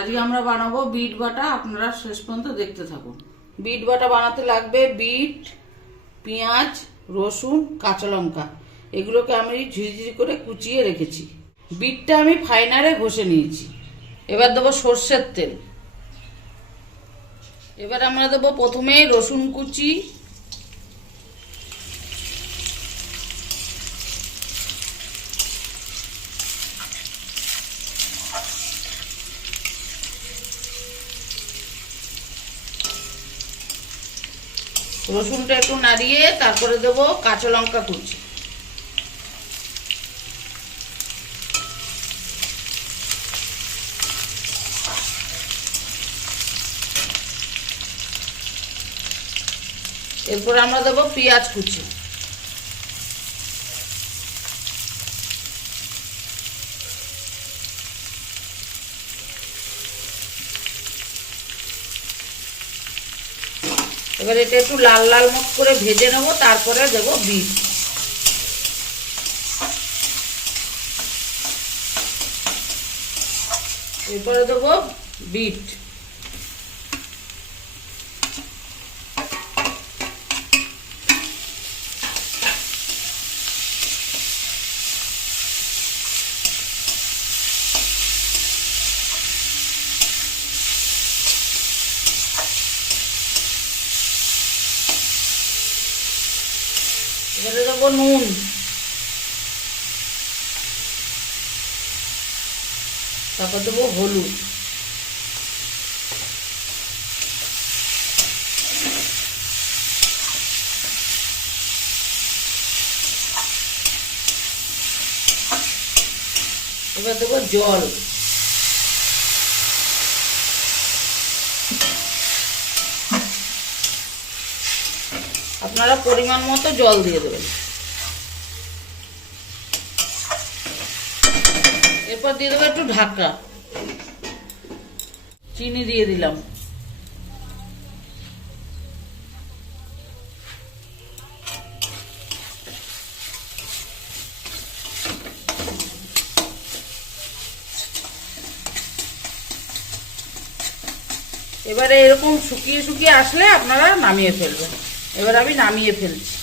আজকে আমরা বানাবো বিট বাটা। আপনারা শেষ পর্যন্ত দেখতে থাকুন। বিট বাটা বানাতে লাগবে বিট, পেঁয়াজ, রসুন, কাঁচা লঙ্কা। এগুলোকে আমি ঝিরিঝিরি করে কুচিয়ে রেখেছি। বিটটা আমি ফাইনারে ঘষে নিয়েছি। এবার দেবো সর্ষের তেল। এবার আমরা দেবো প্রথমে রসুন কুচি, রসুনটা একটু নাড়িয়ে তারপরে দেবো কাঁচা লঙ্কা কুচি। এরপরে আমরা দেবো পেঁয়াজ কুচি। এবার এটা একটু লাল লাল মত করে ভেজে নেব, তারপরে দেবো বিট। এরপরে দেবো বিট। এবারে দেবো নুন, তারপর দেবো হলুদ, এবার দেবো জল। আপনারা পরিমাণ মতো জল দিয়ে দেবেন। এরপর দিয়ে দেবো একটু ঢাকা। চিনি দিয়ে দিলাম। এবারে এরকম শুকিয়ে শুকিয়ে আসলে আপনারা নামিয়ে ফেলবেন। এবার আমি নামিয়ে ফেলছি।